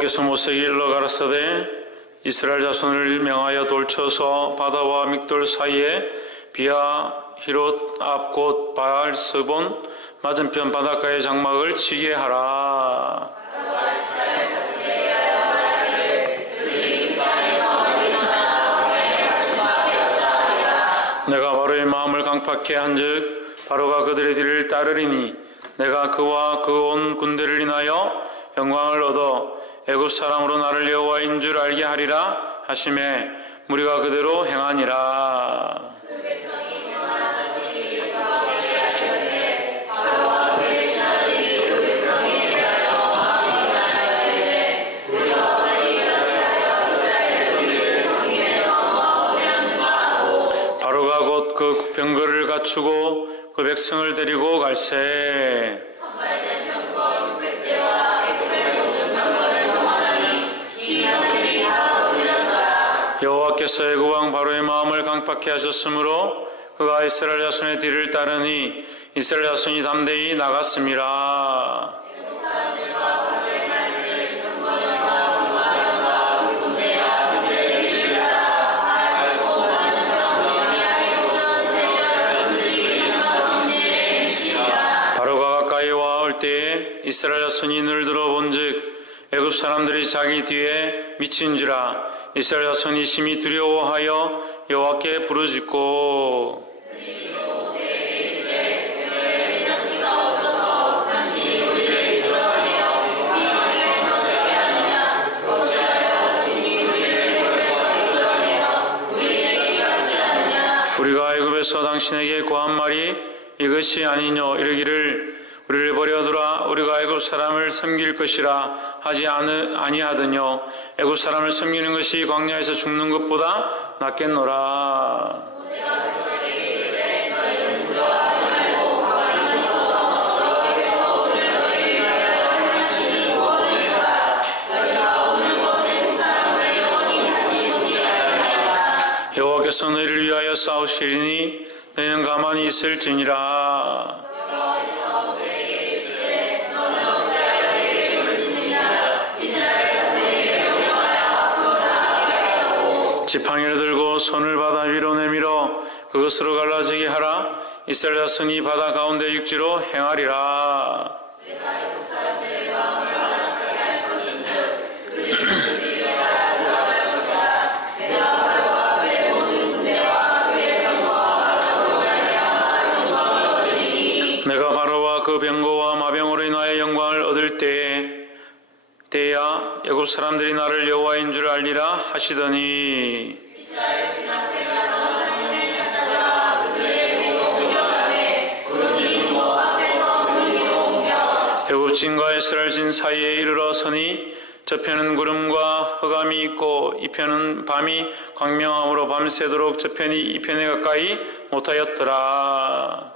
여호와께서 모세에게 일러 가라사대 이스라엘 자손을 명하여 돌쳐서 바다와 믹돌 사이에 비아 히롯 앞 곧 바알 스본 맞은편 바닷가의 장막을 치게 하라. 내가 바로의 마음을 강팍해 한즉 바로가 그들의 뒤를 따르리니 내가 그와 그 온 군대를 인하여 영광을 얻어 애굽 사람으로 나를 여호와인 줄 알게 하리라 하심에 무리가 그대로 행하니라. 바로가 곧 그 병거를 갖추고 그 백성을 데리고 갈새 여호와께서 애굽 왕 바로의 마음을 강팍해 하셨으므로 그가 이스라엘 자손의 뒤를 따르니 이스라엘 자손이 담대히 나갔습니다. 바로가 가까이 와 올 때에 이스라엘 자손이 눈을 들어본즉 애굽 사람들이 자기 뒤에 미친지라 이스라엘 자손이 심히 두려워하여 여호와께 부르짖고 우리가 애굽에서 당신에게 고한 말이 이것이 아니뇨 이르기를 우리를 버려두라 우리가 애굽 사람을 섬길 것이라 하지 아니하더뇨 애굽 사람을 섬기는 것이 광야에서 죽는 것보다 낫겠노라. 여호와께서 너희를 위하여 싸우시리니 너희는 가만히 있을지니라. 지팡이를 들고 손을 바다 위로 내밀어 그것으로 갈라지게 하라. 이스라엘 자손이 바다 가운데 육지로 행하리라. 내가 바로와 그 병거와 마병으로 인하여 영광을 얻을 때야 애굽 사람들이 나를 여호와인 줄 알리라 하시더니 애굽 진과 이스라엘 진 사이에 이르러 서니 저편은 구름과 흑암이 있고 이편은 밤이 광명함으로 밤새도록 저편이 이편에 가까이 못하였더라.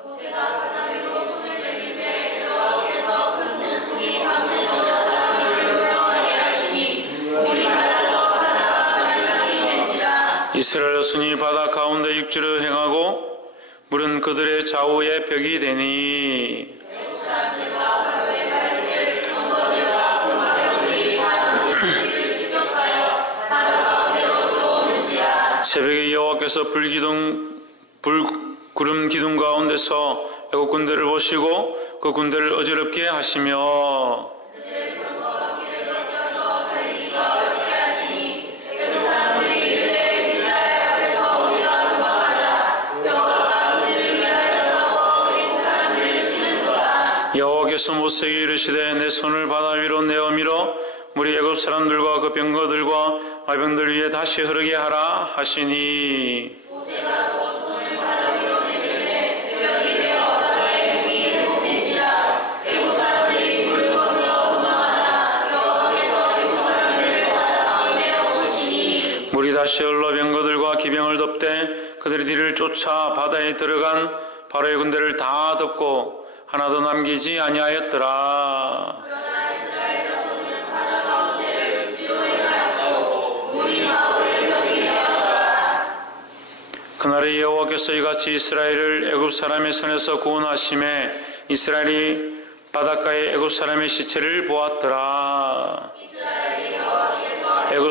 이스라엘 자손이 바다 가운데 육지로 행하고 물은 그들의 좌우에 벽이 되니 새벽에 여호와께서 불구름 기둥 가운데서 애굽 군대를 보시고 그 군대를 어지럽게 하시며 여호와께서 모세에게 이르시되 내 손을 바다 위로 내어 밀어 물이 애굽 사람들과 그 병거들과 마병들 위에 다시 흐르게 하라 하시니 물이 다시 흘러 병거들과 기병을 덮되 그들의 뒤를 쫓아 바다에 들어간 바로의 군대를 다 덮고 하나도 남기지 아니하였더라. 그날에 여호와께서 이같이 이스라엘을 애굽 사람의 손에서 구원하심에 이스라엘이 바닷가에 애굽 사람의 시체를 보았더라. 이스라엘이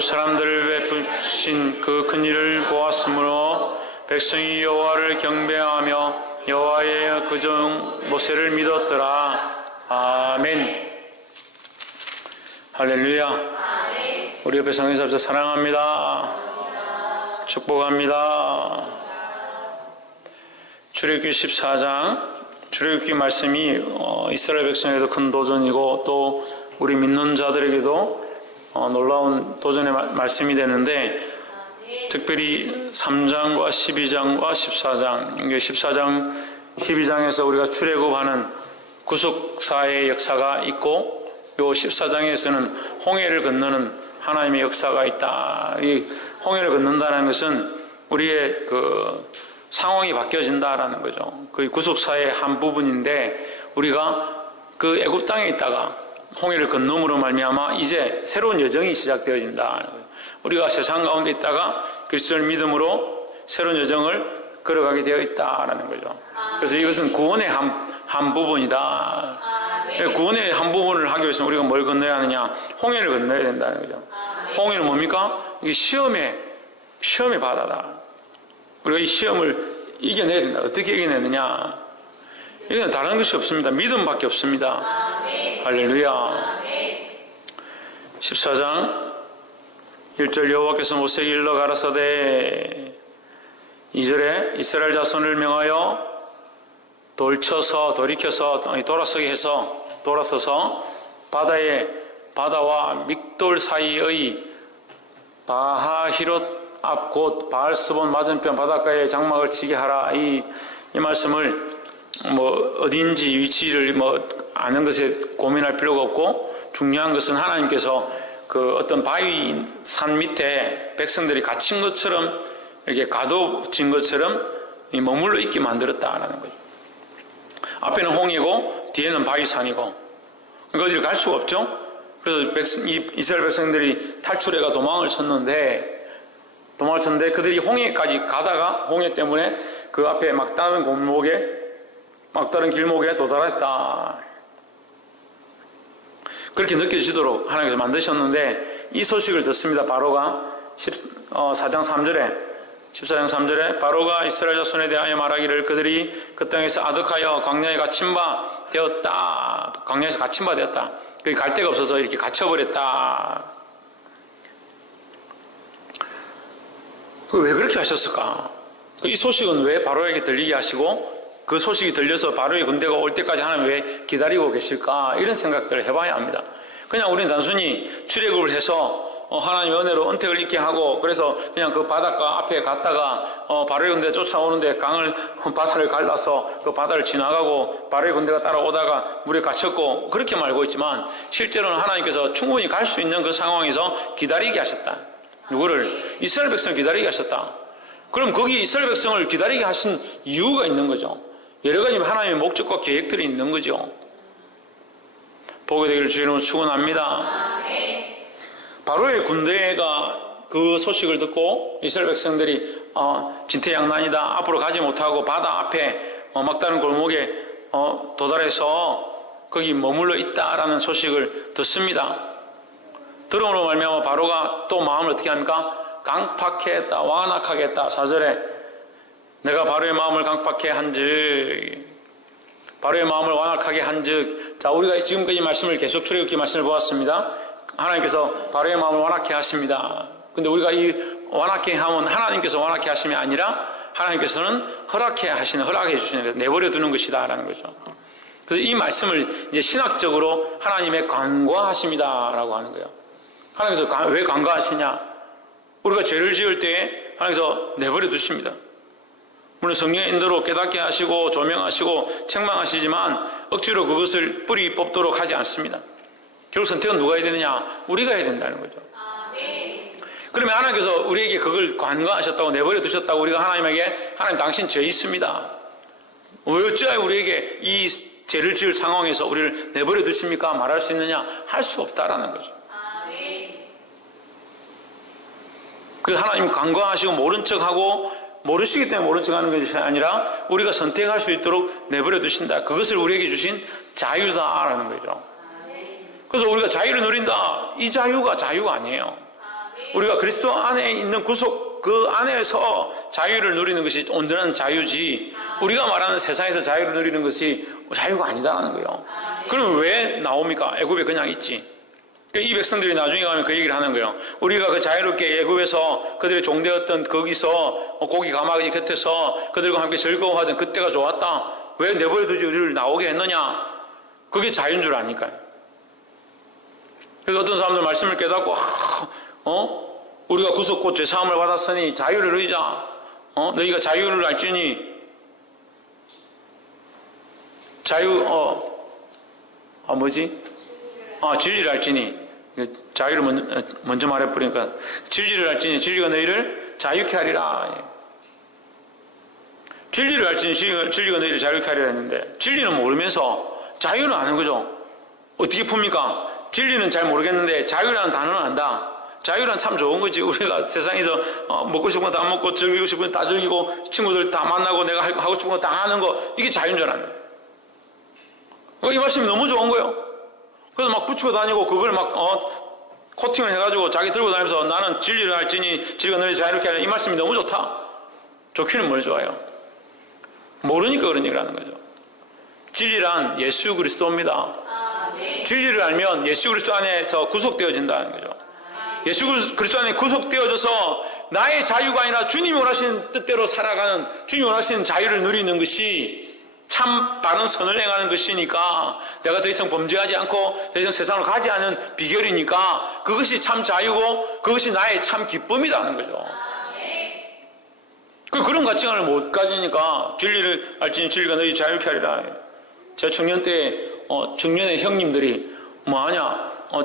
사람들을 베푸신 그 큰 일을 보았으므로 백성이 여호와를 경배하며 여호와의 그종 모세를 믿었더라. 아멘. 할렐루야. 우리 옆에 성인 잡자 사랑합니다. 축복합니다. 출애굽기 14장 출애굽기 말씀이 이스라엘 백성에게도 큰 도전이고 또 우리 믿는 자들에게도 놀라운 도전의 말씀이 되는데 특별히 3장과 12장과 14장 14장 12장에서 우리가 출애굽하는 구속사의 역사가 있고 요 14장에서는 홍해를 건너는 하나님의 역사가 있다. 이 홍해를 건넌다는 것은 우리의 그 상황이 바뀌어진다라는 거죠. 그 구속사의 한 부분인데 우리가 그 애굽 땅에 있다가 홍해를 건너므로 말미암아 이제 새로운 여정이 시작되어진다. 우리가 세상 가운데 있다가 그리스도를 믿음으로 새로운 여정을 걸어가게 되어 있다라는 거죠. 그래서 이것은 구원의 한 부분이다. 구원의 한 부분을 하기 위해서는 우리가 뭘 건너야 하느냐? 홍해를 건너야 된다는 거죠. 홍해는 뭡니까? 이게 시험의 바다다. 우리가 이 시험을 이겨내야 된다. 어떻게 이겨내느냐? 이건 다른 것이 없습니다. 믿음밖에 없습니다. 할렐루야. 14장 1절 여호와께서 모세에게 일러 가라사대 2절에 이스라엘 자손을 명하여 돌이켜서 돌아서서 바다와 믹돌 사이의 바하히롯 앞 곧 바알스본 맞은편 바닷가에 장막을 치게 하라. 이 말씀을 어딘지 위치를 아는 것에 고민할 필요가 없고 중요한 것은 하나님께서 그 어떤 바위 산 밑에 백성들이 갇힌 것처럼 이렇게 가둬진 것처럼 머물러 있게 만들었다라는 거죠. 앞에는 홍해고 뒤에는 바위산이고 그러니까 어디를 갈 수가 없죠. 그래서 이스라엘 백성들이 탈출해가 도망을 쳤는데 그들이 홍해까지 가다가 홍해 때문에 그 앞에 막다른 길목에 도달했다. 그렇게 느껴지도록 하나님께서 만드셨는데 이 소식을 듣습니다. 바로가 14장 3절에 바로가 이스라엘 자손에 대하여 말하기를 그들이 그 땅에서 아득하여 광야에 갇힌 바 되었다. 광야에서 갇힌 바 되었다. 거기 갈 데가 없어서 이렇게 갇혀버렸다. 왜 그렇게 하셨을까? 이 소식은 왜 바로에게 들리게 하시고 그 소식이 들려서 바로의 군대가 올 때까지 하나님 왜 기다리고 계실까? 이런 생각들을 해봐야 합니다. 그냥 우리는 단순히 출애굽을 해서 하나님의 은혜로 은택을 입게 하고 그래서 그냥 그 바닷가 앞에 갔다가 바로의 군대가 쫓아오는데 바다를 갈라서 그 바다를 지나가고 바로의 군대가 따라오다가 물에 갇혔고 그렇게 말고 있지만 실제로는 하나님께서 충분히 갈 수 있는 그 상황에서 기다리게 하셨다. 누구를? 이스라엘 백성을 기다리게 하셨다. 그럼 거기 이스라엘 백성을 기다리게 하신 이유가 있는 거죠. 여러 가지 하나님의 목적과 계획들이 있는 거죠. 보게 되기를 주의 이름으로 축원합니다. 바로의 군대가 그 소식을 듣고 이스라엘 백성들이 진퇴양난이다. 앞으로 가지 못하고 바다 앞에 막다른 골목에 도달해서 거기 머물러 있다라는 소식을 듣습니다. 들음으로 말미암아 바로가 또 마음을 어떻게 합니까? 강팍했다. 완악하겠다. 4절에 내가 바로의 마음을 강팍해 한즉 바로의 마음을 완악하게 한즉 자 우리가 지금까지 말씀을 계속 출애굽기 말씀을 보았습니다. 하나님께서 바로의 마음을 완악해 하십니다. 근데 우리가 이 완악해 하면 하나님께서 완악해 하심이 아니라 하나님께서는 허락해 주시는 것, 내버려 두는 것이다 라는 거죠. 그래서 이 말씀을 이제 신학적으로 하나님의 관과하심이다라고 하는 거예요. 하나님께서 왜 관과하시냐? 우리가 죄를 지을 때에 하나님께서 내버려 두십니다. 물론 성령의 인도로 깨닫게 하시고 조명하시고 책망하시지만 억지로 그것을 뿌리 뽑도록 하지 않습니다. 결국 선택은 누가 해야 되느냐? 우리가 해야 된다는 거죠. 그러면 하나님께서 우리에게 그걸 관과하셨다고 내버려 두셨다고 우리가 하나님에게 하나님 당신 죄 있습니다. 왜 어찌하여 우리에게 이 죄를 지을 상황에서 우리를 내버려 두십니까? 말할 수 있느냐? 할 수 없다라는 거죠. 그래서 하나님 관과하시고 모른 척하고 모르시기 때문에 모른 척하는 것이 아니라 우리가 선택할 수 있도록 내버려 두신다. 그것을 우리에게 주신 자유다라는 거죠. 그래서 우리가 자유를 누린다. 이 자유가 아니에요. 우리가 그리스도 안에 있는 구속 그 안에서 자유를 누리는 것이 온전한 자유지, 우리가 말하는 세상에서 자유를 누리는 것이 자유가 아니다라는 거예요. 그러면 왜 나옵니까? 애굽에 그냥 있지. 이 백성들이 나중에 가면 그 얘기를 하는 거예요. 우리가 그 자유롭게 애굽에서 그들의 종되었던 거기서 고기 가마귀 곁에서 그들과 함께 즐거워하던 그때가 좋았다. 왜 내버려두지 우리를 나오게 했느냐? 그게 자유인 줄 아니까요. 그래서 어떤 사람들 말씀을 깨닫고 우리가 구속곧 죄사함을 받았으니 자유를 누리자. 너희가 자유를 알지니 진리를 알지니. 자유를 먼저 말해버리니까 진리를 알지니 진리가 너희를 자유케 하리라. 진리를 알지니 진리가 너희를 자유케 하리라 했는데, 진리는 모르면서 자유는 아는 거죠. 어떻게 풉니까? 진리는 잘 모르겠는데 자유라는 단어는 안다. 자유란 참 좋은 거지. 우리가 세상에서 먹고 싶은 거 다 먹고 즐기고 싶은 거 다 즐기고 친구들 다 만나고 내가 하고 싶은 거 다 하는 거, 이게 자유인 줄 아는 거예요. 이 말씀이 너무 좋은 거예요. 그래서 막 붙이고 다니고 그걸 막 코팅을 해가지고 자기 들고 다니면서 나는 진리를 알지니 진리가 너를 자유롭게 하라. 이 말씀이 너무 좋다. 좋기는 뭘 좋아요? 모르니까 그런 얘기를 하는 거죠. 진리란 예수 그리스도입니다. 진리를 알면 예수 그리스도 안에서 구속되어진다는 거죠. 예수 그리스도 안에 구속되어져서 나의 자유가 아니라 주님이 원하시는 뜻대로 살아가는, 주님이 원하시는 자유를 누리는 것이 참 바른 선을 행하는 것이니까, 내가 더 이상 범죄하지 않고 더 이상 세상으로 가지 않은 비결이니까 그것이 참 자유고 그것이 나의 참 기쁨이라는 거죠. 그런 가치관을 못 가지니까 진리를 알지니 진리가 너희 자유케 하리라. 제가 청년 때 청년의 형님들이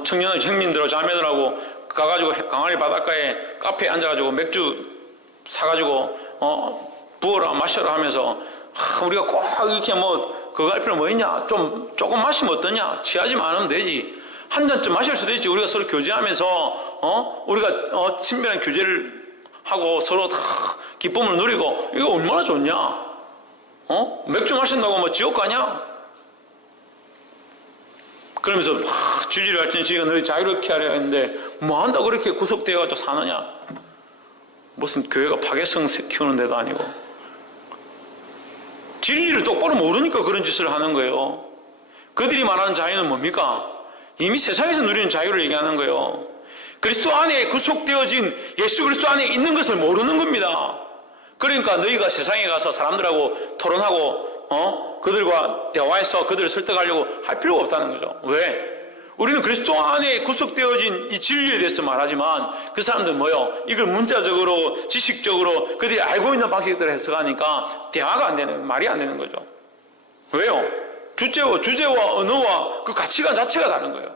청년의 형님들하고 자매들하고 가가지고 강아리 바닷가에 카페에 앉아가지고 맥주 사가지고 부어라 마셔라 하면서, 우리가 꼭 이렇게 그거 할 필요 뭐 있냐? 조금 마시면 어떠냐? 취하지만 않으면 되지. 한 잔쯤 마실 수도 있지. 우리가 서로 교제하면서 우리가 친밀한 교제를 하고 서로 다 기쁨을 누리고, 이거 얼마나 좋냐? 맥주 마신다고 지옥 가냐? 그러면서 진리를 알지니 진리가 너희 자유롭게 하려 했는데, 뭐 한다고 그렇게 구속되어가지고 사느냐? 무슨 교회가 파괴성 키우는 데도 아니고. 진리를 똑바로 모르니까 그런 짓을 하는 거예요. 그들이 말하는 자유는 뭡니까? 이미 세상에서 누리는 자유를 얘기하는 거예요. 그리스도 안에 구속되어진 예수 그리스도 안에 있는 것을 모르는 겁니다. 그러니까 너희가 세상에 가서 사람들하고 토론하고 그들과 대화해서 그들을 설득하려고 할 필요가 없다는 거죠. 왜? 우리는 그리스도 안에 구속되어진 이 진리에 대해서 말하지만 그 사람들은 이걸 문자적으로 지식적으로 그들이 알고 있는 방식대로 해석하니까 대화가 안 되는, 말이 안 되는 거죠. 왜요? 주제와 언어와 그 가치관 자체가 다른 거예요.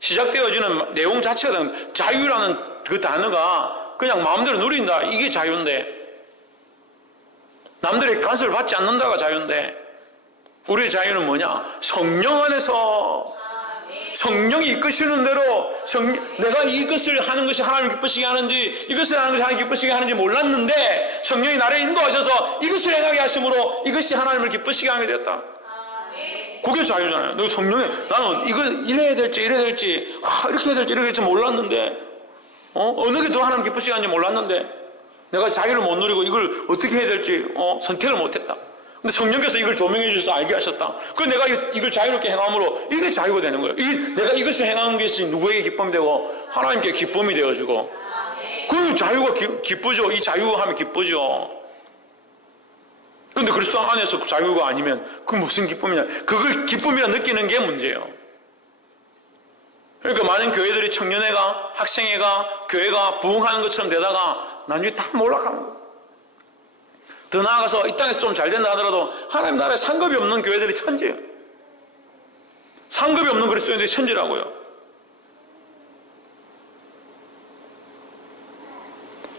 시작되어지는 내용 자체가 다른 거예요. 자유라는 그 단어가 그냥 마음대로 누린다, 이게 자유인데, 남들의 간섭을 받지 않는다가 자유인데, 우리의 자유는 뭐냐? 성령 안에서 성령이 이끄시는 대로 내가 이것을 하는 것이 하나님을 기쁘시게 하는지, 이것을 하는 것이 하나님을 기쁘시게 하는지 몰랐는데 성령이 나를 인도하셔서 이것을 행하게 하심으로 이것이 하나님을 기쁘시게 하게 되었다. 그게 자유잖아요. 너 성령이, 나는 이거 이래야 될지 이래야 될지 이렇게 해야 될지 이렇게 될지 몰랐는데, 어느 게 더 하나님 기쁘시게 하는지 몰랐는데 내가 자유를 못 누리고 이걸 어떻게 해야 될지 선택을 못했다. 근데 성령께서 이걸 조명해 주셔서 알게 하셨다. 그래서 내가 이걸 자유롭게 행함으로 이게 자유가 되는 거예요. 내가 이것을 행하는 것이 누구에게 기쁨이 되고 하나님께 기쁨이 되어지고, 그 자유가 기쁘죠. 이 자유가 하면 기쁘죠. 그런데 그리스도 안에서 자유가 아니면 그 무슨 기쁨이냐? 그걸 기쁨이라 느끼는 게 문제예요. 그러니까 많은 교회들이 청년회가, 학생회가, 교회가 부흥하는 것처럼 되다가 나중에 다 몰락하는 거예요. 더 나아가서 이 땅에서 좀 잘 된다 하더라도 하나님 나라에 상급이 없는 교회들이 천지예요. 상급이 없는 그리스도인들이 천지라고요.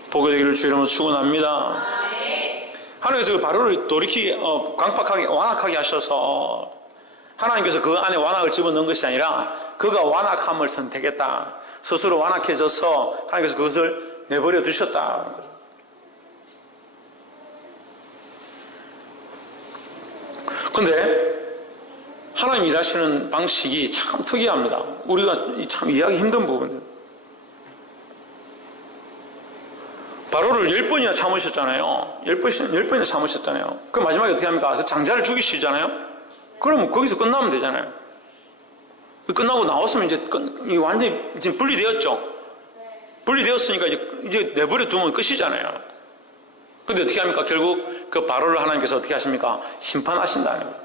복이 되기를 주 이름으로 축원합니다. 하나님께서 바로를 돌이키게 강팍하게 완악하게 하셔서 하나님께서 그 안에 완악을 집어넣은 것이 아니라 그가 완악함을 선택했다. 스스로 완악해져서 하나님께서 그것을 내버려 두셨다. 그런데 하나님 일하시는 방식이 참 특이합니다. 우리가 참 이해하기 힘든 부분들. 바로를 10번이나 참으셨잖아요. 10번이나 참으셨잖아요. 그 마지막에 어떻게 합니까? 그 장자를 죽이시잖아요. 그러면 거기서 끝나면 되잖아요. 끝나고 나왔으면 이제 완전히 지금 분리되었죠. 분리되었으니까 이제 내버려 두면 끝이잖아요. 근데 어떻게 합니까? 결국 그 바로를 하나님께서 어떻게 하십니까? 심판하신다는 거예요.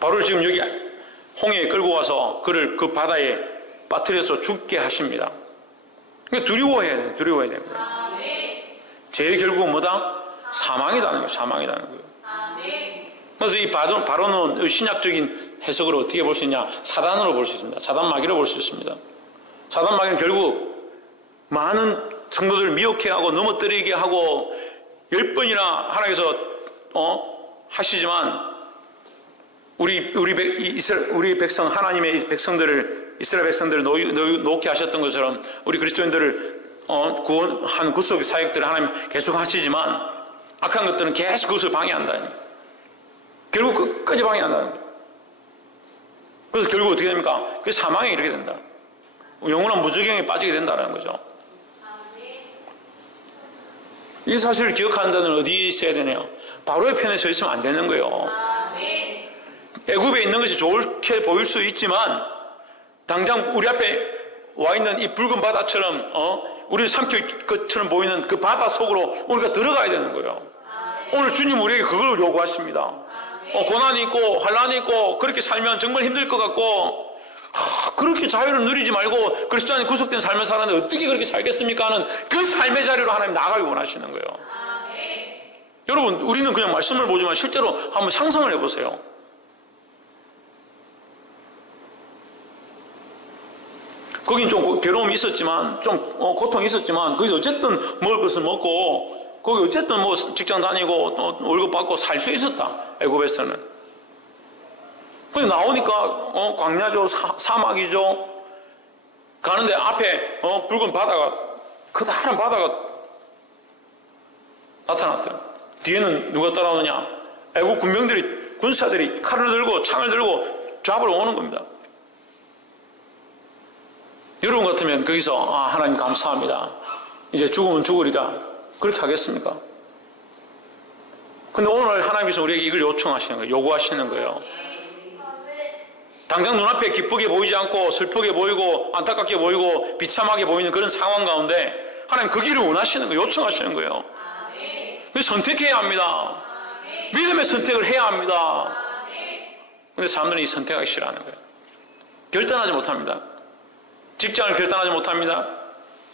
바로를 지금 여기 홍해에 끌고 와서 그를 그 바다에 빠뜨려서 죽게 하십니다. 그러니까 두려워해야 돼요. 두려워해야 돼요. 죄의 결국은 뭐다? 사망이라는 거예요. 사망이라는 거예요. 그래서 이 바로는 신약적인 해석으로 어떻게 볼 수 있냐? 사단으로 볼 수 있습니다. 사단 마귀로 볼 수 있습니다. 사단 마귀는 결국 많은 성도들을 미혹해 하고 넘어뜨리게 하고 10번이나 하나님께서 하시지만 우리 백성, 하나님의 백성들을, 이스라엘 백성들을 놓게 하셨던 것처럼 우리 그리스도인들을 구원한 구속의 사역들을 하나님 계속 하시지만 악한 것들은 계속 그것을 방해한다. 결국 끝까지 방해한다. 그래서 결국 어떻게 됩니까? 그 사망에 이르게 된다. 영원한 무저경에 빠지게 된다는 거죠. 이 사실을 기억하는 자는 어디에 있어야 되네요? 바로의 편에 서 있으면 안 되는 거예요. 애굽에 있는 것이 좋게 보일 수 있지만 당장 우리 앞에 와 있는 이 붉은 바다처럼 우리를 삼킬 것처럼 보이는 그 바다 속으로 우리가 들어가야 되는 거예요. 오늘 주님 우리에게 그걸 요구하십니다. 고난이 있고 환난이 있고 그렇게 살면 정말 힘들 것 같고 그렇게 자유를 누리지 말고 그리스도 안에 구속된 삶을 살았는데 어떻게 그렇게 살겠습니까 하는 그 삶의 자리로 하나님 나가기 원하시는 거예요. 여러분 우리는 그냥 말씀을 보지만 실제로 한번 상상을 해보세요. 거긴 좀 괴로움이 있었지만 좀 고통이 있었지만 거기서 어쨌든 먹을 것을 먹고 거기 어쨌든 뭐 직장 다니고 또 월급 받고 살 수 있었다. 애굽에서는. 근데 나오니까 광야죠, 사막이죠. 가는데 앞에 붉은 바다가 커다란 바다가 나타났대요. 뒤에는 누가 따라오느냐? 애국 군병들이 군사들이 칼을 들고 창을 들고 잡으러 오는 겁니다. 여러분 같으면 거기서 하나님 감사합니다. 이제 죽으면 죽으리다. 그렇게 하겠습니까? 근데 오늘 하나님께서 우리에게 이걸 요청하시는 거예요. 요구하시는 거예요. 당장 눈앞에 기쁘게 보이지 않고 슬프게 보이고 안타깝게 보이고 비참하게 보이는 그런 상황 가운데 하나님 그 길을 원하시는 거예요. 요청하시는 거예요. 그래서 선택해야 합니다. 믿음의 선택을 해야 합니다. 근데 사람들은 이 선택하기 싫어하는 거예요. 결단하지 못합니다. 직장을 결단하지 못합니다.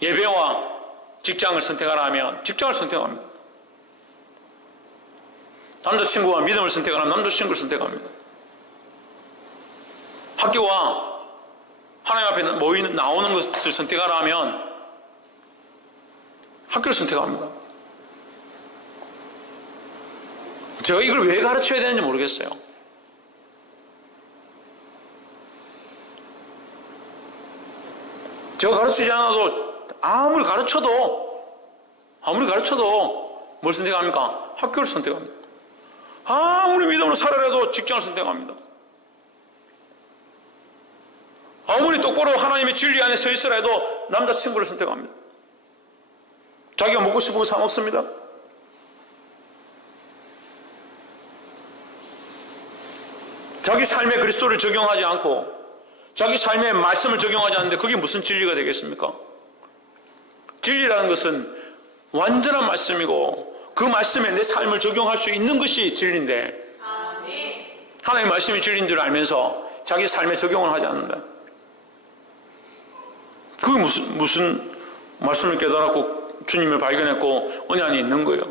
예배와 직장을 선택하라 하면 직장을 선택합니다. 남자친구와 믿음을 선택하라면 남자친구를 선택합니다. 학교와 하나님 앞에 나오는 것을 선택하라 하면 학교를 선택합니다. 제가 이걸 왜 가르쳐야 되는지 모르겠어요. 제가 가르치지 않아도 아무리 가르쳐도 뭘 선택합니까? 학교를 선택합니다. 아무리 믿음으로 살아라도 직장을 선택합니다. 아무리 똑바로 하나님의 진리 안에 서 있으라 해도 남자친구를 선택합니다. 자기가 먹고 싶은 거 사 먹습니다. 자기 삶에 그리스도를 적용하지 않고 자기 삶에 말씀을 적용하지 않는데 그게 무슨 진리가 되겠습니까? 진리라는 것은 완전한 말씀이고 그 말씀에 내 삶을 적용할 수 있는 것이 진리인데 하나님의 말씀이 진리인 줄 알면서 자기 삶에 적용을 하지 않는다. 그게 무슨 말씀을 깨달았고 주님을 발견했고 은혜 안에 있는 거예요.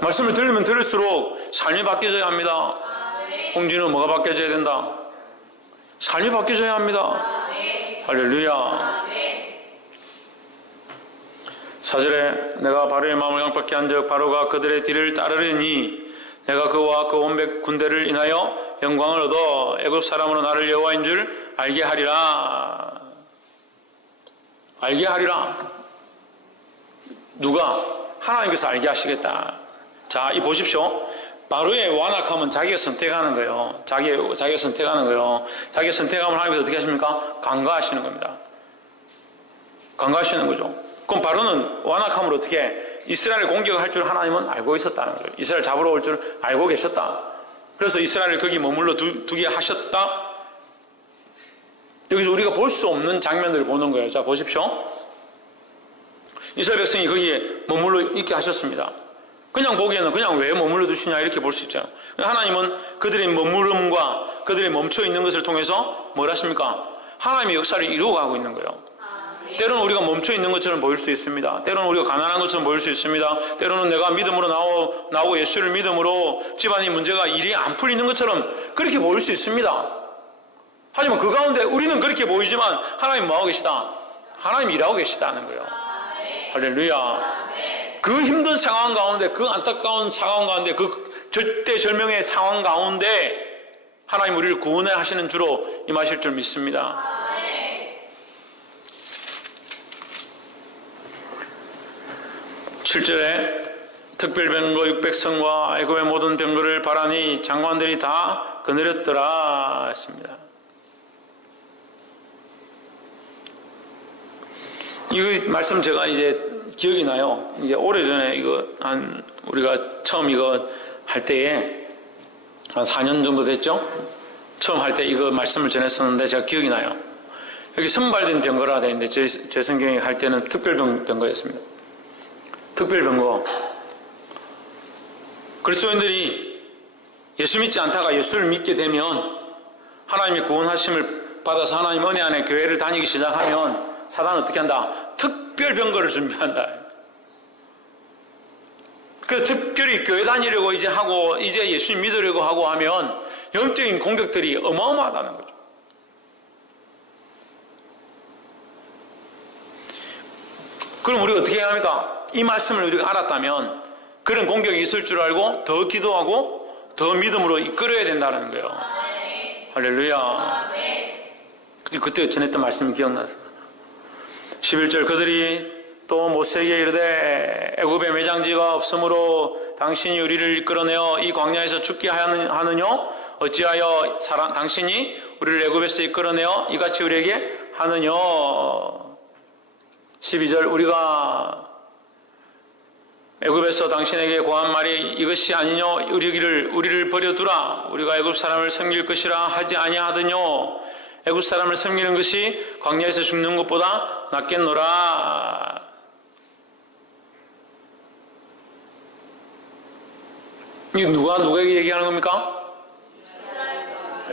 말씀을 들으면 들을수록 삶이 바뀌어져야 합니다. 홍진은 뭐가 바뀌어져야 된다? 삶이 바뀌어져야 합니다. 할렐루야. 4절에 내가 바로의 마음을 강팍케 한즉 바로가 그들의 뒤를 따르려니 내가 그와 그 온 군대를 인하여 영광을 얻어 애굽 사람으로 나를 여호와인 줄 알게 하리라. 알게 하리라. 누가? 하나님께서 알게 하시겠다. 자, 이 보십시오. 바로의 완악함은 자기가 선택하는 거예요. 자기가 선택하는 거예요. 자기가 선택하면 하나님께서 어떻게 하십니까? 간과하시는 겁니다. 간과하시는 거죠. 그럼 바로는 완악함으로 어떻게 이스라엘을 공격할 줄 하나님은 알고 있었다는 거예요. 이스라엘 잡으러 올 줄 알고 계셨다. 그래서 이스라엘을 거기 머물러 두게 하셨다. 여기서 우리가 볼 수 없는 장면들을 보는 거예요. 자, 보십시오. 이스라엘 백성이 거기에 머물러 있게 하셨습니다. 그냥 보기에는 그냥 왜 머물러 두시냐 이렇게 볼 수 있죠. 하나님은 그들의 머무름과 그들의 멈춰 있는 것을 통해서 뭘 하십니까? 하나님의 역사를 이루어가고 있는 거예요. 때로는 우리가 멈춰 있는 것처럼 보일 수 있습니다. 때로는 우리가 가난한 것처럼 보일 수 있습니다. 때로는 내가 믿음으로 나오고 예수를 믿음으로 집안의 문제가 일이 안 풀리는 것처럼 그렇게 보일 수 있습니다. 하지만 그 가운데 우리는 그렇게 보이지만 하나님 뭐하고 계시다? 하나님 일하고 계시다는 거예요. 할렐루야. 그 힘든 상황 가운데, 그 안타까운 상황 가운데, 그 절대절명의 상황 가운데 하나님 우리를 구원해 하시는 주로 임하실 줄 믿습니다. 7절에 특별병거 600성과 애굽의 모든 병거를 바라니 장관들이 다 거느렸더라 했습니다. 이거 말씀 제가 이제 기억이 나요. 이제 오래전에 이거 우리가 처음 이거 할 때에 한 4년 정도 됐죠? 처음 할 때 이거 말씀을 전했었는데 제가 기억이 나요. 여기 선발된 병거라 되어 있는데 제 성경에 할 때는 특별병거였습니다. 특별병거. 그리스도인들이 예수 믿지 않다가 예수를 믿게 되면 하나님의 구원하심을 받아서 하나님 은혜 안에 교회를 다니기 시작하면 사단은 어떻게 한다? 특별병거를 준비한다. 그래서 특별히 교회 다니려고 이제 하고 이제 예수 믿으려고 하고 하면 영적인 공격들이 어마어마하다는 거죠. 그럼 우리가 어떻게 해야 합니까? 이 말씀을 우리가 알았다면 그런 공격이 있을 줄 알고 더 기도하고 더 믿음으로 이끌어야 된다는 거예요. 할렐루야. 그때 전했던 말씀이 기억나서 11절 그들이 또 모세에게 이르되 애굽에 매장지가 없으므로 당신이 우리를 이끌어내어 이 광야에서 죽게 하느냐? 어찌하여 당신이 우리를 애굽에서 이끌어내어 이같이 우리에게 하느냐? 12절 우리가 애굽에서 당신에게 고한 말이 이것이 아니뇨? 우리를 버려두라. 우리가 애굽 사람을 섬길 것이라 하지 아니하더뇨? 애굽 사람을 섬기는 것이 광야에서 죽는 것보다 낫겠노라. 이게 누구에게 얘기하는 겁니까?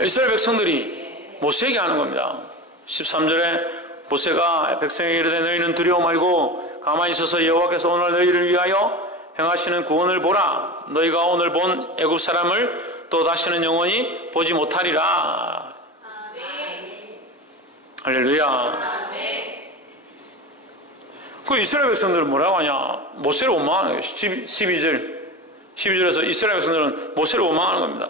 이스라엘 백성들이 모세에게 하는 겁니다. 13절에 모세가 백성에게 이르되 너희는 두려워 말고 가만히 있어서 여호와께서 오늘 너희를 위하여 행하시는 구원을 보라. 너희가 오늘 본 애굽 사람을 또 다시는 영원히 보지 못하리라. 할렐루야. 그 이스라엘 백성들은 뭐라고 하냐? 모세를 원망하는 거예요. 12절에서 이스라엘 백성들은 모세를 원망하는 겁니다.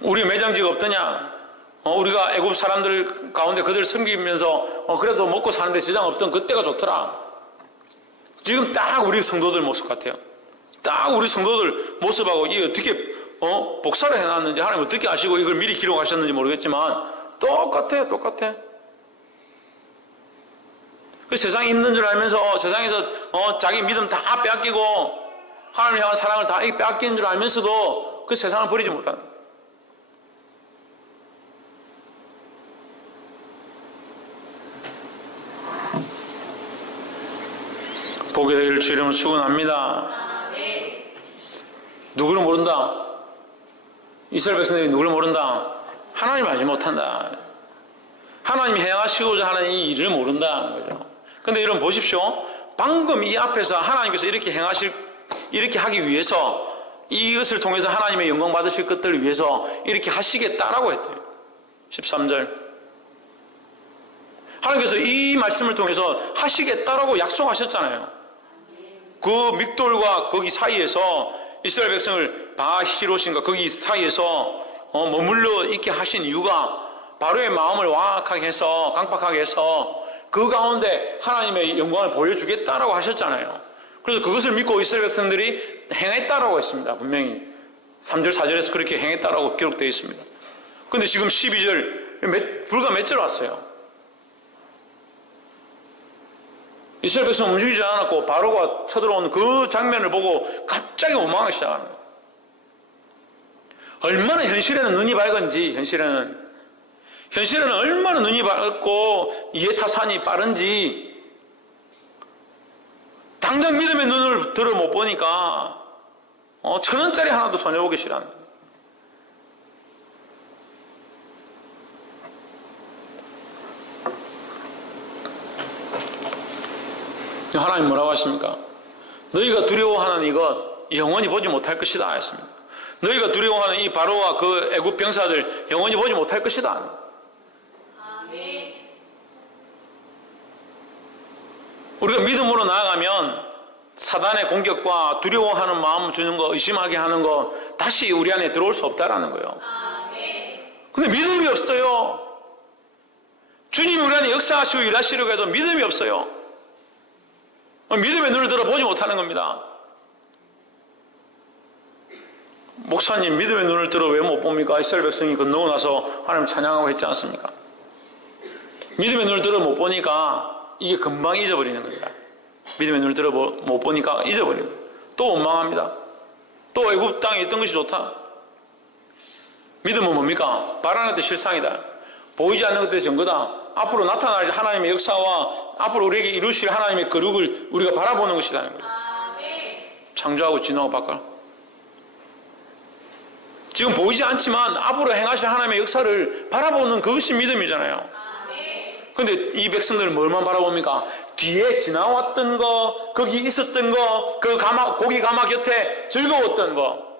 우리 매장지가 없더냐? 우리가 애굽 사람들 가운데 그들을 섬기면서 그래도 먹고 사는데 지장 없던 그때가 좋더라. 지금 딱 우리 성도들 모습 같아요. 딱 우리 성도들 모습하고 이게 어떻게 복사를 해놨는지 하나님 어떻게 아시고 이걸 미리 기록하셨는지 모르겠지만 똑같아요. 똑같아. 그 세상이 힘든 줄 알면서 세상에서 자기 믿음 다 빼앗기고 하나님을 향한 사랑을 다 빼앗기는 줄 알면서도 그 세상을 버리지 못하는 거예요. 보게 되기를 주 이름으로 축원합니다. 누구를 모른다? 이스라엘 백성들이 누구를 모른다? 하나님을 알지 못한다. 하나님이 행하시고자 하는 이 일을 모른다는 거죠. 근데 여러분 보십시오. 방금 이 앞에서 하나님께서 이렇게 하기 위해서 이것을 통해서 하나님의 영광 받으실 것들을 위해서 이렇게 하시겠다라고 했죠. 13절. 하나님께서 이 말씀을 통해서 하시겠다라고 약속하셨잖아요. 그 믹돌과 거기 사이에서 이스라엘 백성을 바히로신과 거기 사이에서 머물러 있게 하신 이유가 바로의 마음을 완악하게 해서 강팍하게 해서 그 가운데 하나님의 영광을 보여주겠다라고 하셨잖아요. 그래서 그것을 믿고 이스라엘 백성들이 행했다라고 했습니다. 분명히 3절 4절에서 그렇게 행했다라고 기록되어 있습니다. 그런데 지금 12절 불과 몇 절 왔어요. 이스라엘 백성 움직이지 않았고 바로가 쳐들어오는 그 장면을 보고 갑자기 원망하기 시작하는 거예요. 얼마나 현실에는 눈이 밝은지, 현실에는 얼마나 눈이 밝고 이해타산이 빠른지 당장 믿음의 눈을 들어 못 보니까 1,000원짜리 하나도 손해보기 싫어하는 거예요. 하나님 뭐라고 하십니까? 너희가 두려워하는 이것 영원히 보지 못할 것이다 했습니다. 너희가 두려워하는 이 바로와 그 애굽 병사들 영원히 보지 못할 것이다. 아멘. 우리가 믿음으로 나아가면 사단의 공격과 두려워하는 마음 주는 거, 의심하게 하는 거 다시 우리 안에 들어올 수 없다라는 거예요. 아멘. 근데 믿음이 없어요. 주님이 우리 안에 역사하시고 일하시려고 해도 믿음이 없어요. 믿음의 눈을 들어 보지 못하는 겁니다. 목사님, 믿음의 눈을 들어 왜 못 봅니까? 이스라엘 백성이 건너고 나서 하나님 찬양하고 했지 않습니까? 믿음의 눈을 들어 못 보니까 이게 금방 잊어버리는 겁니다. 믿음의 눈을 들어 못 보니까 잊어버리는 거예요. 또 원망합니다. 또 애굽 땅에 있던 것이 좋다. 믿음은 뭡니까? 바라는 데 실상이다. 보이지 않는 것들의 증거다. 앞으로 나타날 하나님의 역사와 앞으로 우리에게 이루실 하나님의 거룩을 우리가 바라보는 것이라는 거예요. 창조하고 진화하고 바꿔. 지금 보이지 않지만 앞으로 행하실 하나님의 역사를 바라보는 그것이 믿음이잖아요. 그런데 이 백성들은 뭘만 바라봅니까? 뒤에 지나왔던 거, 거기 있었던 거, 그 고기 가마 곁에 즐거웠던 거,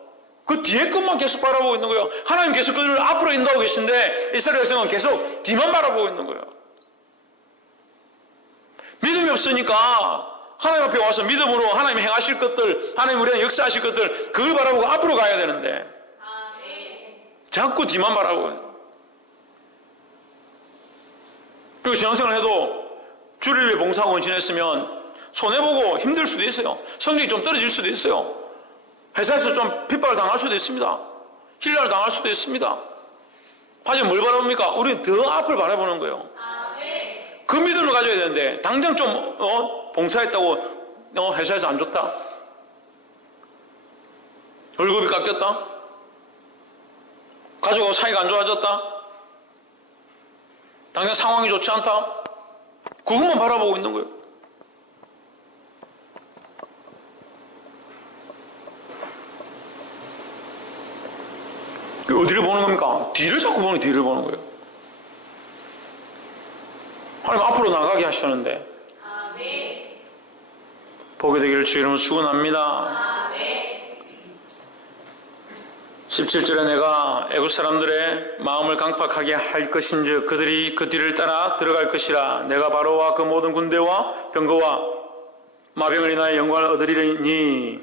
그 뒤에 것만 계속 바라보고 있는 거예요. 하나님 계속 그들을 앞으로 인도하고 계신데 이스라엘 백성은 계속 뒤만 바라보고 있는 거예요. 믿음이 없으니까 하나님 앞에 와서 믿음으로 하나님 행하실 것들, 하나님 우리한테 역사하실 것들, 그걸 바라보고 앞으로 가야 되는데 자꾸 뒤만 바라보고 있는. 그리고 신앙생활을 해도 주를 위해 봉사하고 헌신했으면 손해보고 힘들 수도 있어요. 성적이 좀 떨어질 수도 있어요. 회사에서 좀 핍박을 당할 수도 있습니다. 힐라를 당할 수도 있습니다. 하지만 뭘 바라봅니까? 우리는 더 앞을 바라보는 거예요. 그 믿음을 가져야 되는데 당장 좀 봉사했다고 회사에서 안 좋다, 월급이 깎였다, 가족하고 사이가 안 좋아졌다, 당장 상황이 좋지 않다, 그것만 바라보고 있는 거예요. 어디를 보는 겁니까? 뒤를 자꾸 보는, 뒤를 보는 거예요. 하나님 앞으로 나가게 하셨는데 보게 되기를 주 이름으로 축원합니다. 17절에 내가 애굽 사람들의 마음을 강팍하게 할 것인즉 그들이 그 뒤를 따라 들어갈 것이라. 내가 바로와 그 모든 군대와 병거와 마병을 인하여 영광을 얻으리니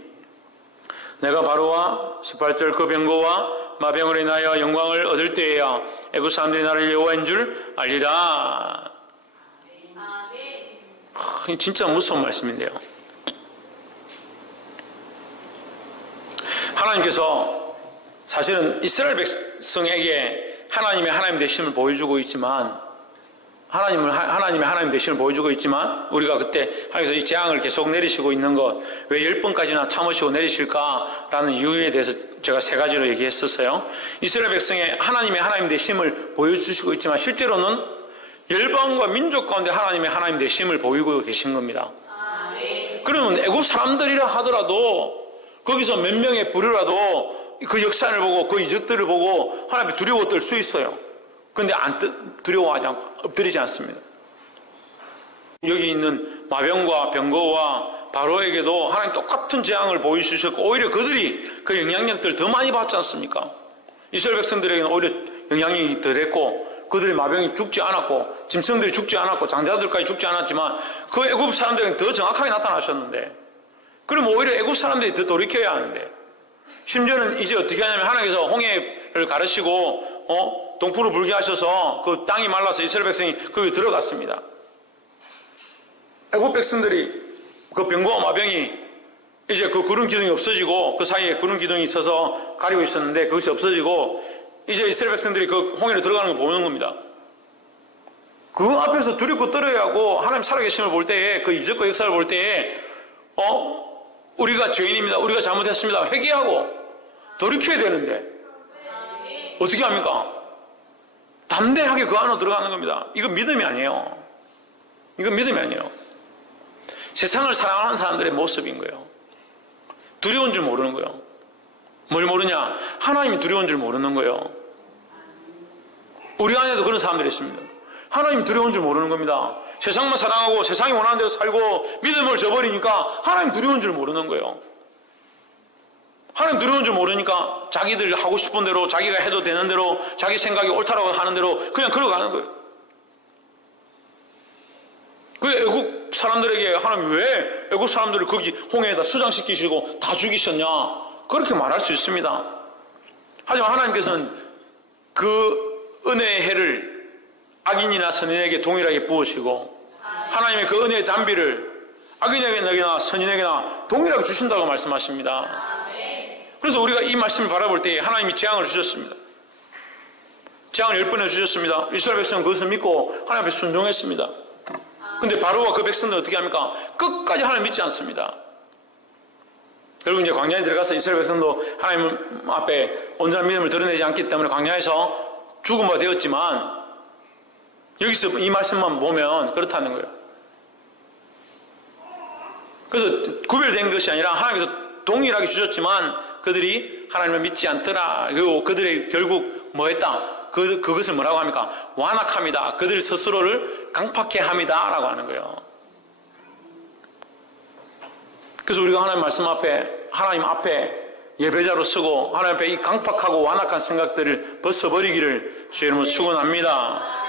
내가 바로와 18절 그 병거와 마병을 인하여 영광을 얻을 때에야 애굽 사람들이 나를 여호와인 줄 알리라. 진짜 무서운 말씀인데요. 하나님께서 사실은 이스라엘 백성에게 하나님 되심을 보여주고 있지만, 하나님의 하나님 되심을 보여주고 있지만, 우리가 그때 하나님께서 이 재앙을 계속 내리시고 있는 것, 왜 10번까지나 참으시고 내리실까라는 이유에 대해서 제가 3가지로 얘기했었어요. 이스라엘 백성의 하나님 되심을 보여주시고 있지만, 실제로는 열방과 민족 가운데 하나님 되심을 보이고 계신 겁니다. 그러면 애굽 사람들이라 하더라도, 거기서 몇 명의 부류라도 그 역사를 보고 그 이적들을 보고 하나님이 두려워 떨 수 있어요. 그런데 두려워하지 않고 엎드리지 않습니다. 여기 있는 마병과 병거와 바로에게도 하나님 똑같은 재앙을 보여주셨고, 오히려 그들이 그 영향력들을 더 많이 받지 않습니까? 이스라엘 백성들에게는 오히려 영향력이 덜했고, 그들의 마병이 죽지 않았고, 짐승들이 죽지 않았고, 장자들까지 죽지 않았지만 그 애굽 사람들에게는 더 정확하게 나타나셨는데, 그럼 오히려 애굽 사람들이 더 돌이켜야 하는데, 심지어는 이제 어떻게 하냐면 하나님께서 홍해를 가르시고 동풀을 불게 하셔서 그 땅이 말라서 이스라엘 백성이 거기 들어갔습니다. 애굽 백성들이 그 병거와 마병이 이제 그 구름 기둥이 없어지고, 그 사이에 구름 기둥이 있어서 가리고 있었는데 그것이 없어지고 이제 이스라엘 백성들이 그 홍해로 들어가는 걸 보는 겁니다. 그 앞에서 두렵고 떨어야 하고 하나님 살아계심을 볼 때에 그 이적과 역사를 볼 때에 우리가 죄인입니다. 우리가 잘못했습니다. 회개하고 돌이켜야 되는데 어떻게 합니까? 담대하게 그 안으로 들어가는 겁니다. 이건 믿음이 아니에요. 이건 믿음이 아니에요. 세상을 사랑하는 사람들의 모습인 거예요. 두려운 줄 모르는 거예요. 뭘 모르냐? 하나님이 두려운 줄 모르는 거예요. 우리 안에도 그런 사람들이 있습니다. 하나님 두려운 줄 모르는 겁니다. 세상만 사랑하고 세상이 원하는 대로 살고 믿음을 저버리니까 하나님 두려운 줄 모르는 거예요. 하나님 두려운 줄 모르니까 자기들 하고 싶은 대로 자기가 해도 되는 대로 자기 생각이 옳다라고 하는 대로 그냥 걸어가는 거예요. 그 애국 사람들에게 하나님 왜 애국 사람들을 거기 홍해에다 수장시키시고 다 죽이셨냐? 그렇게 말할 수 있습니다. 하지만 하나님께서는 그 은혜의 해를 악인이나 선인에게 동일하게 부으시고 하나님의 그 은혜의 단비를 악인에게나 선인에게나 동일하게 주신다고 말씀하십니다. 그래서 우리가 이 말씀을 바라볼 때 하나님이 재앙을 주셨습니다. 재앙을 10번을 주셨습니다. 이스라엘 백성은 그것을 믿고 하나님 앞에 순종했습니다. 근데 바로와 그 백성들은 어떻게 합니까? 끝까지 하나님 믿지 않습니다. 결국 이제 광야에 들어가서 이스라엘 백성도 하나님 앞에 온전한 믿음을 드러내지 않기 때문에 광야에서 죽은 바 되었지만 여기서 이 말씀만 보면 그렇다는 거예요. 그래서 구별된 것이 아니라 하나님께서 동일하게 주셨지만 그들이 하나님을 믿지 않더라. 그리고 그들이 결국 뭐 했다? 그것을 뭐라고 합니까? 완악합니다. 그들 스스로를 강팍해 합니다. 라고 하는 거예요. 그래서 우리가 하나님 말씀 앞에, 하나님 앞에 예배자로 서고 하나님 앞에 이 강팍하고 완악한 생각들을 벗어버리기를 주의 이름으로 축원합니다.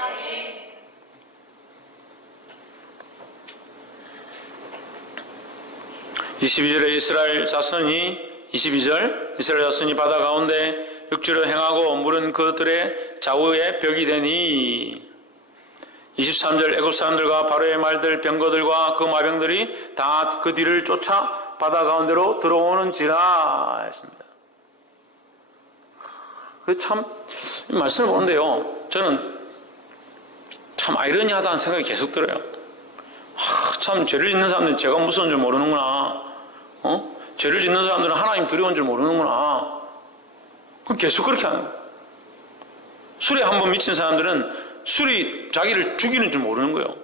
22절에 이스라엘 자손이 22절 이스라엘 자손이 바다 가운데 육지로 행하고 물은 그들의 좌우에 벽이 되니 23절 애굽 사람들과 바로의 말들 병거들과 그 마병들이 다 그 뒤를 쫓아 바다 가운데로 들어오는지라 했습니다. 참 말씀을 보는데요, 저는 참 아이러니하다는 생각이 계속 들어요. 참 죄를 짓는 사람들은 죄가 무서운 줄 모르는구나. 죄를 짓는 사람들은 하나님 두려운 줄 모르는구나. 그럼 계속 그렇게 하는 거예요. 술에 한번 미친 사람들은 술이 자기를 죽이는 줄 모르는 거예요.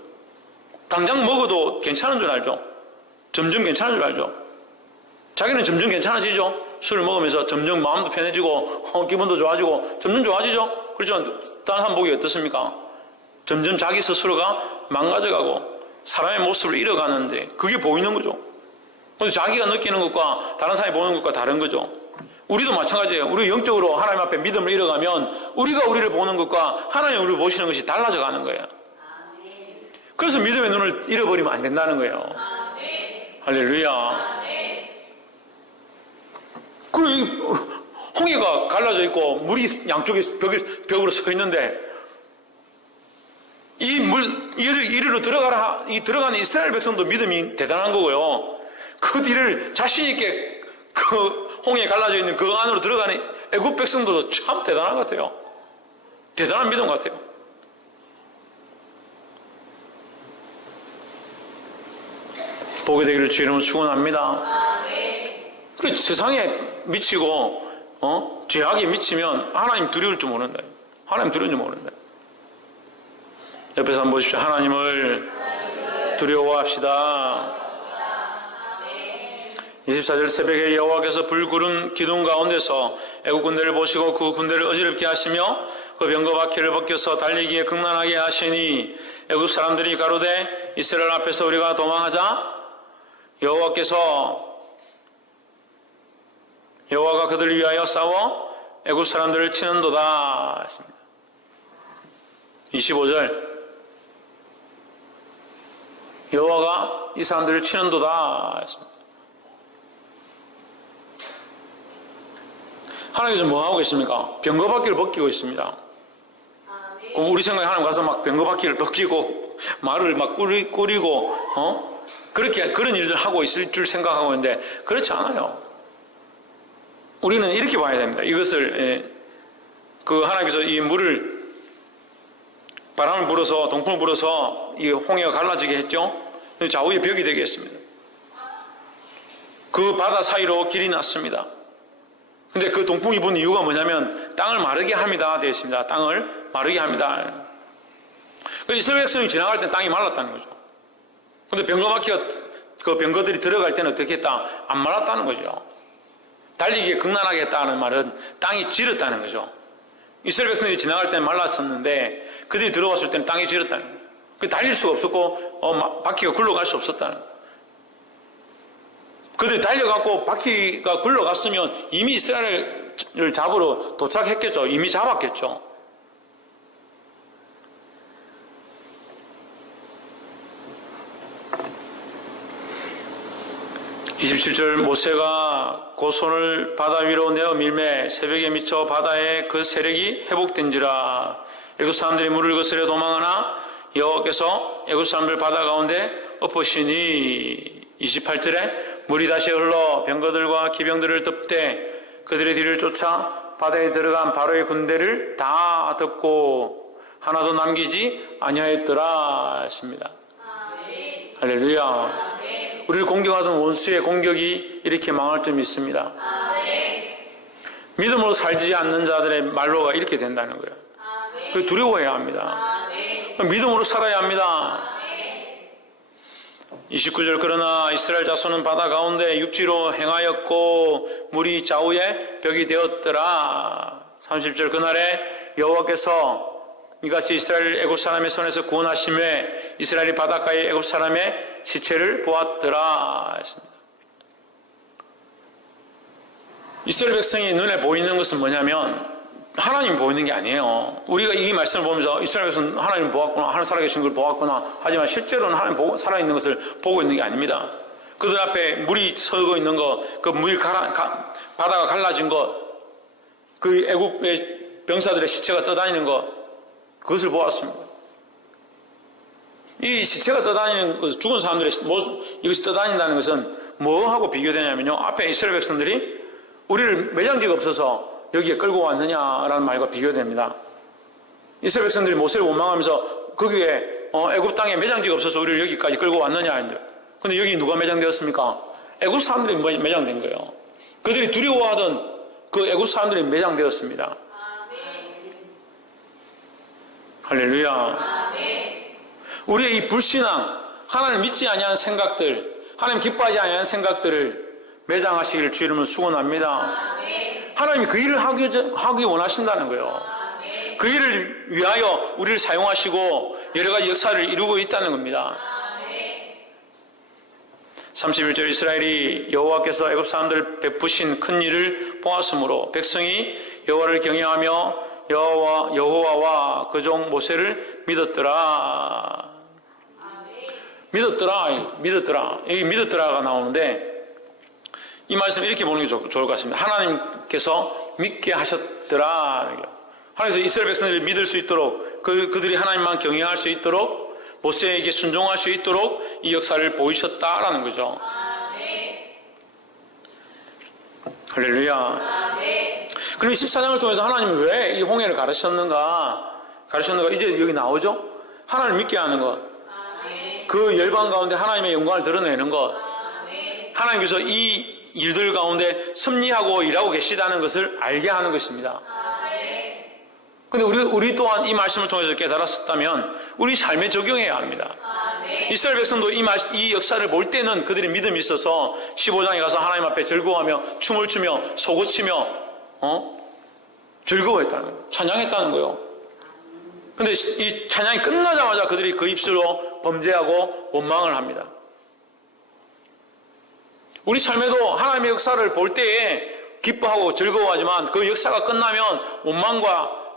당장 먹어도 괜찮은 줄 알죠. 점점 괜찮은 줄 알죠. 자기는 점점 괜찮아지죠. 술을 먹으면서 점점 마음도 편해지고 기분도 좋아지고 점점 좋아지죠. 그렇지만 다른 사람 보기 어떻습니까? 점점 자기 스스로가 망가져가고 사람의 모습을 잃어가는데 그게 보이는 거죠. 자기가 느끼는 것과 다른 사람이 보는 것과 다른 거죠. 우리도 마찬가지예요. 우리 영적으로 하나님 앞에 믿음을 잃어가면 우리가 우리를 보는 것과 하나님 우리를 보시는 것이 달라져 가는 거예요. 그래서 믿음의 눈을 잃어버리면 안 된다는 거예요. 할렐루야. 그리고 홍해가 갈라져 있고 물이 양쪽에 벽으로 서 있는데 이 이리로 들어가는 이스라엘 백성도 믿음이 대단한 거고요. 그 뒤를 자신있게 그 홍해에 갈라져 있는 그 안으로 들어가는 애굽 백성도 참 대단한 것 같아요. 대단한 믿음 같아요. 보게 되기를 주의 이름으로 축원합니다. 그래, 세상에 미치고 죄악에 미치면 하나님 두려울 줄 모른다. 하나님 두려울 줄 모른다. 옆에서 한번 보십시오. 하나님을 두려워합시다. 24절 새벽에 여호와께서 불구름 기둥 가운데서 애국 군대를 보시고 그 군대를 어지럽게 하시며 그 병거 바퀴를 벗겨서 달리기에 극난하게 하시니 애국 사람들이 가로되 이스라엘 앞에서 우리가 도망하자 여호와가 그들을 위하여 싸워 애국 사람들을 치는도다 했습니다. 25절 여호와가 이 사람들을 치는도다 했습니다. 하나님께서 뭐 하고 계십니까? 병거바퀴를 벗기고 있습니다. 그럼 우리 생각에 하나님 가서 막 병거바퀴를 벗기고 말을 막 꾸리고 그렇게 그런 일들 하고 있을 줄 생각하고 있는데 그렇지 않아요. 우리는 이렇게 봐야 됩니다. 이것을 그 하나님께서 이 물을 바람을 불어서 동풍을 불어서 이 홍해가 갈라지게 했죠. 좌우의 벽이 되게 했습니다. 그 바다 사이로 길이 났습니다. 근데 그 동풍이 부는 이유가 뭐냐면 땅을 마르게 합니다 되어 있습니다. 땅을 마르게 합니다. 이스라엘 백성이 지나갈 때 땅이 말랐다는 거죠. 근데 병거바퀴가 그 병거들이 들어갈 때는 어떻게 했다? 안 말랐다는 거죠. 달리기에 극난하게 했다는 말은 땅이 질었다는 거죠. 이스라엘 백성들이 지나갈 때는 말랐었는데 그들이 들어왔을 때는 땅이 질었다는 거예요. 달릴 수가 없었고 바퀴가 굴러갈 수 없었다는 거예요. 그들이 달려갖고 바퀴가 굴러갔으면 이미 이스라엘을 잡으러 도착했겠죠. 이미 잡았겠죠. (27절) 모세가 그 손을 바다 위로 내어 밀매 새벽에 미쳐 바다에 그 세력이 회복된지라. 애굽 사람들이 물을 거스려 도망하나 여호와께서 애굽 사람들 바다 가운데 엎으시니. (28절에) 물이 다시 흘러 병거들과 기병들을 덮되 그들의 뒤를 쫓아 바다에 들어간 바로의 군대를 다 덮고 하나도 남기지 아니하였더라 했습니다. 할렐루야. 우리를 공격하던 원수의 공격이 이렇게 망할 줄 믿습니다. 믿음으로 살지 않는 자들의 말로가 이렇게 된다는 거예요. 두려워해야 합니다. 믿음으로 살아야 합니다. 29절 그러나 이스라엘 자손은 바다 가운데 육지로 행하였고 물이 좌우에 벽이 되었더라. 30절 그날에 여호와께서 이같이 이스라엘 애굽 사람의 손에서 구원하심에 이스라엘이 바닷가에 애굽 사람의 시체를 보았더라 했습니다. 이스라엘 백성이 눈에 보이는 것은 뭐냐면 하나님 보이는 게 아니에요. 우리가 이 말씀을 보면서 이스라엘 백성은 하나님 보았구나, 하나님 살아계신 걸 보았구나 하지만 실제로는 하나님 살아있는 것을 보고 있는 게 아닙니다. 그들 앞에 물이 서고 있는 것, 그 바다가 갈라진 것, 그 애굽의 병사들의 시체가 떠다니는 것, 그것을 보았습니다. 이 시체가 떠다니는 것은 죽은 사람들의 모습, 이것이 떠다닌다는 것은 뭐하고 비교되냐면요. 앞에 이스라엘 백성들이 우리를 매장지가 없어서 여기에 끌고 왔느냐라는 말과 비교됩니다. 이스라엘 백성들이 모세를 원망하면서 거기에 애굽 땅에 매장지가 없어서 우리를 여기까지 끌고 왔느냐. 근데 여기 누가 매장되었습니까? 애굽 사람들이 매장된 거예요. 그들이 두려워하던 그 애굽 사람들이 매장되었습니다. 할렐루야. 우리의 이 불신앙, 하나님을 믿지 아니하는 생각들, 하나님 기뻐하지 아니하는 생각들을 매장하시기를 주 이름으로 축원합니다. 하나님이 그 일을 하기 원하신다는 거예요. 그 일을 위하여 우리를 사용하시고 여러 가지 역사를 이루고 있다는 겁니다. 31절 이스라엘이 여호와께서 애굽 사람들 베푸신 큰 일을 보았으므로 백성이 여호와를 경외하며 여호와와 그 종 모세를 믿었더라. 믿었더라. 여기 믿었더라가 나오는데 이 말씀 이렇게 보는 게 좋을 것 같습니다. 하나님께서 믿게 하셨더라. 하나님께서 이스라엘 백성들을 믿을 수 있도록 그들이 하나님만 경외할 수 있도록 모세에게 순종할 수 있도록 이 역사를 보이셨다라는 거죠. 할렐루야. 그럼 14장을 통해서 하나님이 왜 이 홍해를 가르쳤는가 이제 여기 나오죠. 하나님을 믿게 하는 것, 그 열방 가운데 하나님의 영광을 드러내는 것, 하나님께서 이 일들 가운데 섭리하고 일하고 계시다는 것을 알게 하는 것입니다. 근데 우리 또한 이 말씀을 통해서 깨달았었다면 우리 삶에 적용해야 합니다. 이스라엘 백성도 이 역사를 볼 때는 그들의 믿음이 있어서 15장에 가서 하나님 앞에 즐거워하며 춤을 추며 소고치며 즐거워했다는 거예요. 찬양했다는 거예요. 근데 이 찬양이 끝나자마자 그들이 그 입술로 범죄하고 원망을 합니다. 우리 삶에도 하나님의 역사를 볼 때에 기뻐하고 즐거워하지만 그 역사가 끝나면 원망과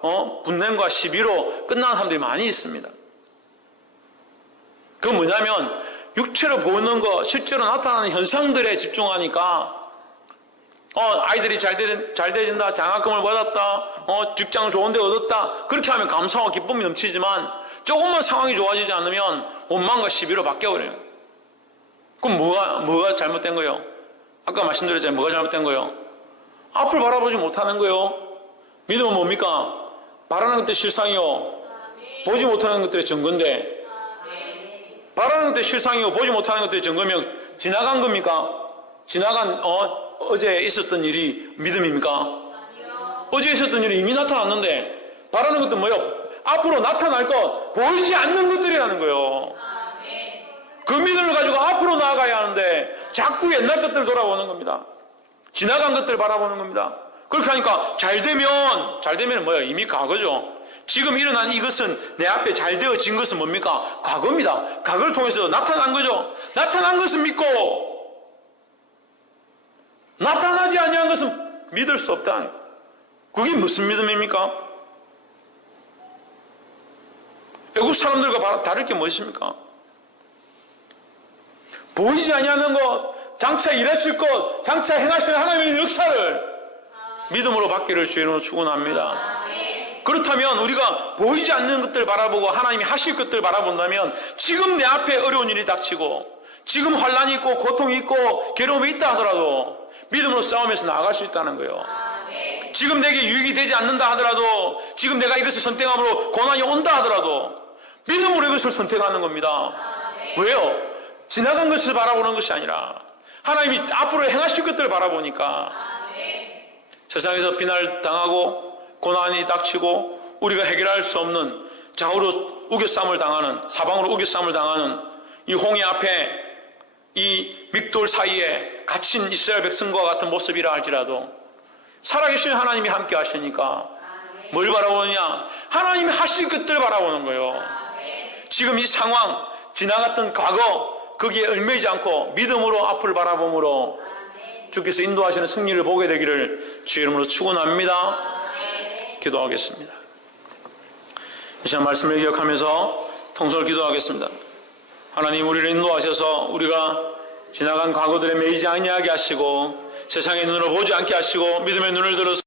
분냄과 시비로 끝나는 사람들이 많이 있습니다. 그건 뭐냐면 육체로 보이는 것, 실제로 나타나는 현상들에 집중하니까 아이들이 잘 되진다, 장학금을 받았다, 직장 좋은 데 얻었다, 그렇게 하면 감사와 기쁨이 넘치지만 조금만 상황이 좋아지지 않으면 원망과 시비로 바뀌어버려요. 그럼 뭐가 잘못된 거예요? 아까 말씀드렸잖아요. 뭐가 잘못된 거예요? 앞을 바라보지 못하는 거예요. 믿음은 뭡니까? 바라는 것도 실상이요. 보지 못하는 것들의 증거인데, 바라는 것들이 실상이고 보지 못하는 것들이 증거면 지나간 겁니까? 지나간 어제 있었던 일이 믿음입니까? 어제 있었던 일이 이미 나타났는데 바라는 것도 뭐예요? 앞으로 나타날 것, 보이지 않는 것들이라는 거예요. 그 믿음을 가지고 앞으로 나아가야 하는데 자꾸 옛날 것들 돌아보는 겁니다. 지나간 것들 바라보는 겁니다. 그렇게 하니까 잘 되면 뭐예요? 이미 과거죠. 지금 일어난 이것은 내 앞에 잘 되어진 것은 뭡니까? 과거입니다. 과거를 통해서 나타난 거죠. 나타난 것은 믿고 나타나지 아니한 것은 믿을 수 없다. 그게 무슨 믿음입니까? 애국 사람들과 다를 게 무엇입니까? 보이지 아니하는 것, 장차 일하실 것, 장차 행하실 하나님의 역사를 믿음으로 받기를 주의 이름으로 축원합니다. 그렇다면 우리가 보이지 않는 것들 바라보고 하나님이 하실 것들 바라본다면 지금 내 앞에 어려운 일이 닥치고 지금 환난이 있고 고통이 있고 괴로움이 있다 하더라도 믿음으로 싸우면서 나아갈 수 있다는 거예요. 지금 내게 유익이 되지 않는다 하더라도 지금 내가 이것을 선택함으로 고난이 온다 하더라도 믿음으로 이것을 선택하는 겁니다. 왜요? 지나간 것을 바라보는 것이 아니라 하나님이 앞으로 행하실 것들을 바라보니까 세상에서 비난을 당하고 고난이 닥치고 우리가 해결할 수 없는 좌우로 우겨싸움을 당하는, 사방으로 우겨싸움을 당하는 이 홍해 앞에 이 믹돌 사이에 갇힌 이스라엘 백성과 같은 모습이라 할지라도 살아계신 하나님이 함께 하시니까 뭘 바라보느냐? 하나님이 하실 것들 바라보는 거예요. 지금 이 상황, 지나갔던 과거 거기에 얽매이지 않고 믿음으로 앞을 바라봄으로 주께서 인도하시는 승리를 보게 되기를 주의 이름으로 축원합니다. 기도하겠습니다. 이 시간 말씀을 기억하면서 통솔 기도하겠습니다. 하나님, 우리를 인도하셔서 우리가 지나간 과거들에 매이지 아니하게 하시고 세상의 눈으로 보지 않게 하시고 믿음의 눈을 들어서